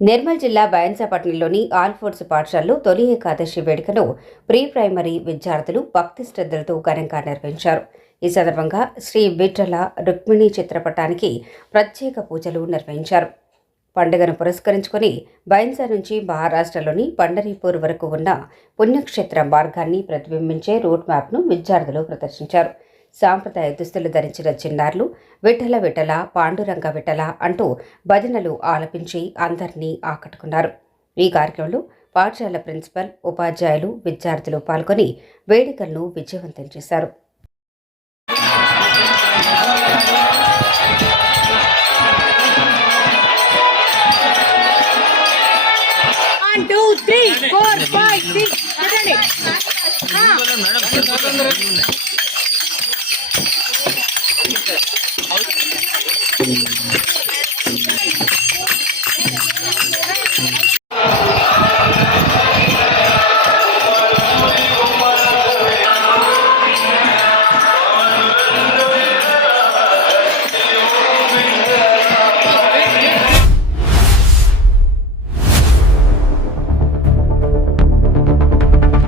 నిర్మల్ జిల్లా బైన్సాపట్నంలోని all force పాఠశాలలో తొలి ఏకాదశి వేడుకను ప్రీ ప్రైమరీ విద్యార్థులు భక్తి శ్రద్ధలతో ఘనంగా నిర్వహించారు. ఈ సందర్భంగా శ్రీ విఠల రుక్మిణి చిత్రపటానికి ప్రత్యేక పూజలు నిర్వహించారు. పండుగను పురస్కరించుకుని బైన్సా నుంచి మహారాష్ట్రలోని పండరీపూర్ వరకు ఉన్న పుణ్యక్షేత్ర మార్గాన్ని ప్రతిబింబించే రూట్ మ్యాప్ను విద్యార్థులు ప్రదర్శించారు. సాంప్రదాయ దుస్తులు ధరించిన చిన్నారులు విఠల విఠల పాండురంగ విఠల అంటూ భజనలు ఆలపించి అందరినీ ఆకట్టుకున్నారు. ఈ కార్యక్రమంలో పాఠశాల ప్రిన్సిపల్, ఉపాధ్యాయులు, విద్యార్థులు పాల్గొని వేడుకలను విజయవంతం చేశారు. One, two, three, 4, 5, 6, 7, 8.